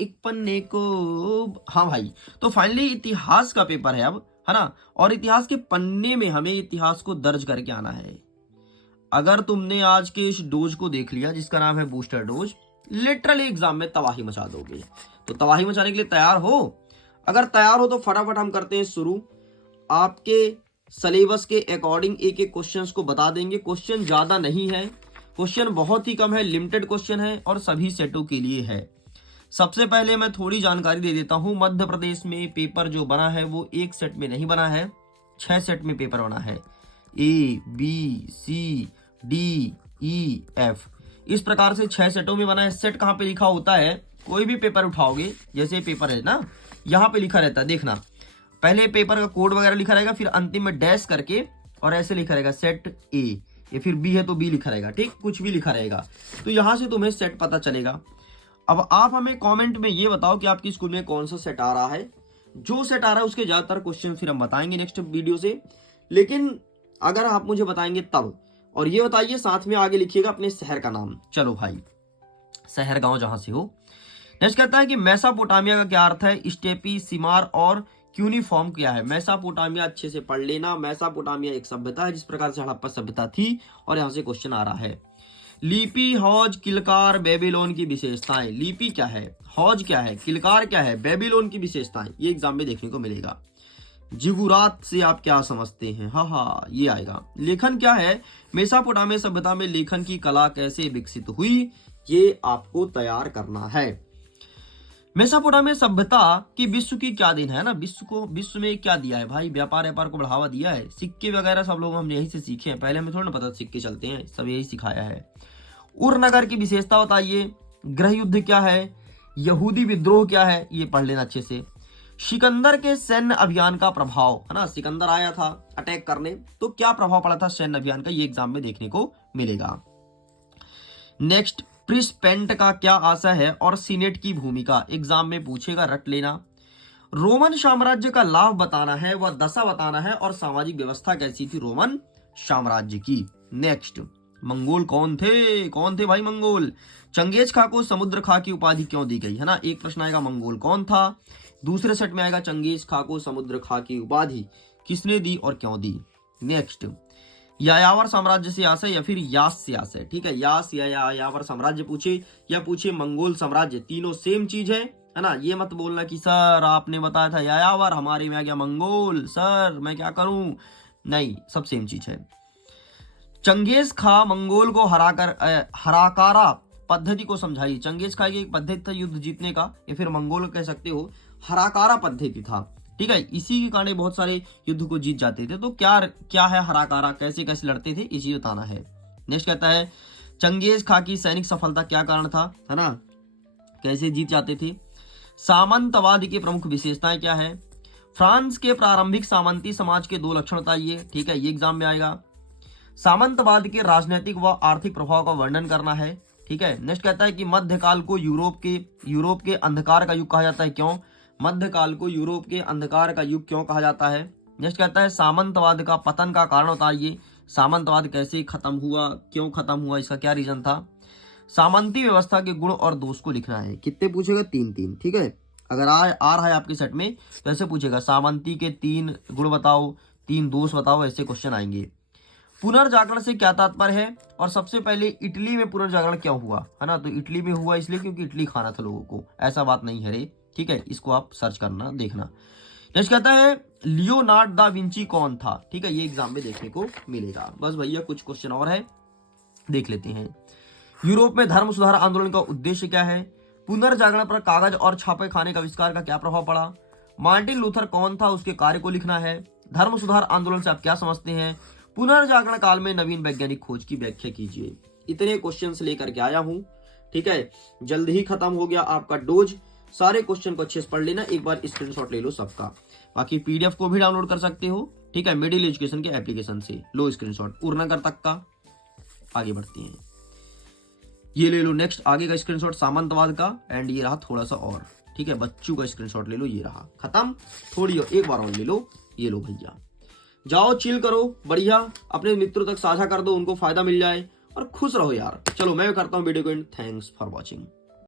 एक पन्ने को। हाँ भाई, तो फाइनली इतिहास का पेपर है अब, है ना, और इतिहास के पन्ने में हमें इतिहास को दर्ज करके आना है। अगर तुमने आज के इस डोज को देख लिया जिसका नाम है बूस्टर डोज, लिटरली एग्जाम में तबाही मचा दोगे। तो तबाही मचाने के लिए तैयार हो? अगर तैयार हो तो फटाफट हम करते हैं शुरू। आपके सिलेबस के अकॉर्डिंग एक एक क्वेश्चंस को बता देंगे। क्वेश्चन ज्यादा नहीं है, क्वेश्चन बहुत ही कम है, लिमिटेड क्वेश्चन है और सभी सेटों के लिए है। सबसे पहले मैं थोड़ी जानकारी दे देता हूं। मध्य प्रदेश में पेपर जो बना है वो एक सेट में नहीं बना है, 6 सेट में पेपर बना है। ABCDEF इस प्रकार से 6 सेटों में बना है। सेट कहाँ पे लिखा होता है? कोई भी पेपर उठाओगे, जैसे पेपर है ना, यहाँ पे लिखा रहता है, देखना, पहले पेपर का कोड वगैरह लिखा रहेगा, फिर अंतिम में डैश करके और ऐसे लिखा रहेगा सेट ए, या फिर बी है तो बी लिखा रहेगा, ठीक, कुछ भी लिखा रहेगा। तो यहां से तुम्हें सेट पता चलेगा। अब आप हमें कमेंट में ये बताओ कि आपकी स्कूल में कौन सा सेट आ रहा है। जो सेट आ रहा है उसके ज्यादातर क्वेश्चन फिर हम बताएंगे नेक्स्ट वीडियो से, लेकिन अगर आप मुझे बताएंगे तब। और ये बताइए, साथ में आगे लिखिएगा अपने शहर का नाम। चलो भाई, शहर गांव जहां से हो। नेक्स्ट कहता है कि मेसोपोटामिया का क्या अर्थ है? स्टेपी, सिमार और क्यूनिफॉर्म क्या है? मेसोपोटामिया अच्छे से पढ़ लेना। मेसोपोटामिया एक सभ्यता है जिस प्रकार से हड़प्पा सभ्यता थी, और यहां से क्वेश्चन आ रहा है। लिपि, हौज, किलकार, बेबीलोन की विशेषताएं। लिपि क्या है, हौज क्या है, किलकार क्या है, बेबीलोन की विशेषताएं, ये एग्जाम में देखने को मिलेगा। जिगुरात से आप क्या समझते हैं? हाँ, ये आएगा। लेखन क्या है? मेसोपोटामिया सभ्यता में लेखन की कला कैसे विकसित हुई, ये आपको तैयार करना है। मेसोपोटामिया सभ्यता की विश्व की क्या देन है ना, विश्व में क्या दिया है भाई? व्यापार को बढ़ावा दिया है। सिक्के वगैरह सब लोग हम यही से सीखे हैं, पहले हमें थोड़ा ना पता सिक्के चलते हैं, सब यही सिखाया है। उरनगर की विशेषता बताइए। गृह युद्ध क्या है? यहूदी विद्रोह क्या है? ये पढ़ लेना अच्छे से। सिकंदर के सैन्य अभियान का प्रभाव, है ना, सिकंदर आया था अटैक करने, तो क्या प्रभाव पड़ा था सैन्य अभियान का, ये एग्जाम में देखने को मिलेगा। नेक्स्ट, प्रिस्पेंट का क्या आशय है और सीनेट की भूमिका, एग्जाम में पूछेगा, रट लेना। रोमन साम्राज्य का लाभ बताना है, वह दशा बताना है, और सामाजिक व्यवस्था कैसी थी रोमन साम्राज्य की। नेक्स्ट, मंगोल कौन थे भाई मंगोल? चंगेज खा को समुद्र खा की उपाधि क्यों दी गई, है ना, एक प्रश्न आएगा मंगोल कौन था। दूसरे सेट में आएगा चंगेज खा को समुद्र खा की उपाधि किसने दी और क्यों दी। नेक्स्ट, यायावर साम्राज्य से आशय या फिर यास से आशय, ठीक है, यास या यायावर साम्राज्य पूछे या पूछे मंगोल साम्राज्य, तीनों सेम चीज है ना। ये मत बोलना कि सर आपने बताया था यायावर, हमारे में आ गया मंगोल, सर मैं क्या करूं, नहीं, सब सेम चीज है। चंगेज खा मंगोल को हराकारा पद्धति को समझाइए। चंगेज खा की एक पद्धति था युद्ध जीतने का, या फिर मंगोल कह सकते हो, हराकारा पद्धति था, ठीक है, इसी के कारण बहुत सारे युद्ध को जीत जाते थे। तो क्या है हराकारा, कैसे कैसे लड़ते थे, इसी बताना है। नेक्स्ट कहता है चंगेज खा की सैनिक सफलता क्या कारण था, है ना, कैसे जीत जाते थे। सामंतवाद की प्रमुख विशेषताएं क्या है? फ्रांस के प्रारंभिक सामंती समाज के 2 लक्षण बताइए, ठीक है, ये एग्जाम में आएगा। सामंतवाद के राजनीतिक व आर्थिक प्रभाव का वर्णन करना है, ठीक है। नेक्स्ट कहता है कि मध्यकाल को यूरोप के अंधकार का युग कहा जाता है, क्यों? मध्यकाल को यूरोप के अंधकार का युग क्यों कहा जाता है। नेक्स्ट कहता है सामंतवाद का पतन का कारण बताइए। सामंतवाद कैसे खत्म हुआ, क्यों खत्म हुआ, इसका क्या रीजन था। सामंती व्यवस्था के गुण और दोष को लिखना है। कितने पूछेगा? 3-3, ठीक है। अगर आ रहा है आपके सेट में तो ऐसे पूछेगा सामंती के 3 गुण बताओ, 3 दोष बताओ, ऐसे क्वेश्चन आएंगे। पुनर्जागरण से क्या तात्पर्य है? और सबसे पहले इटली में पुनर्जागरण क्यों हुआ, है ना, तो इटली में हुआ इसलिए क्योंकि इटली खाना था लोगों को, ऐसा बात नहीं है रे, ठीक है, इसको आप सर्च करना, देखना। नेक्स्ट कहता है लियोनार्ड दा विंची कौन था, ठीक है, ये एग्जाम में देखने को मिलेगा। बस भैया कुछ क्वेश्चन और है, देख लेते हैं। यूरोप में धर्म सुधार आंदोलन का उद्देश्य क्या है? पुनर्जागरण पर कागज और छापे खाने का आविष्कार का क्या प्रभाव पड़ा? मार्टिन लूथर कौन था, उसके कार्य को लिखना है। धर्म सुधार आंदोलन से आप क्या समझते हैं? पुनर्जागरण काल में नवीन वैज्ञानिक खोज की व्याख्या कीजिए। इतने क्वेश्चंस लेकर के आया हूं, ठीक है, जल्द ही खत्म हो गया आपका डोज। सारे क्वेश्चन को अच्छे से पढ़ लेना, एक बार स्क्रीनशॉट ले लो सबका। बाकी पीडीएफ को भी डाउनलोड कर सकते हो, ठीक है, मिडिल एजुकेशन के एप्लीकेशन से लो स्क्रीनशॉट, उड़नगर तक का। आगे बढ़ते हैं, ये ले लो नेक्स्ट आगे का स्क्रीनशॉट सामंतवाद का, एंड ये रहा थोड़ा सा और, ठीक है, बच्चों का स्क्रीनशॉट ले लो, ये रहा खत्म। थोड़ी और एक बार और ले लो, ये लो भैया, जाओ चिल करो बढ़िया, अपने मित्रों तक साझा कर दो, उनको फायदा मिल जाए और खुश रहो यार। चलो मैं करता हूँ वीडियो को एंड, थैंक्स फॉर वॉचिंग।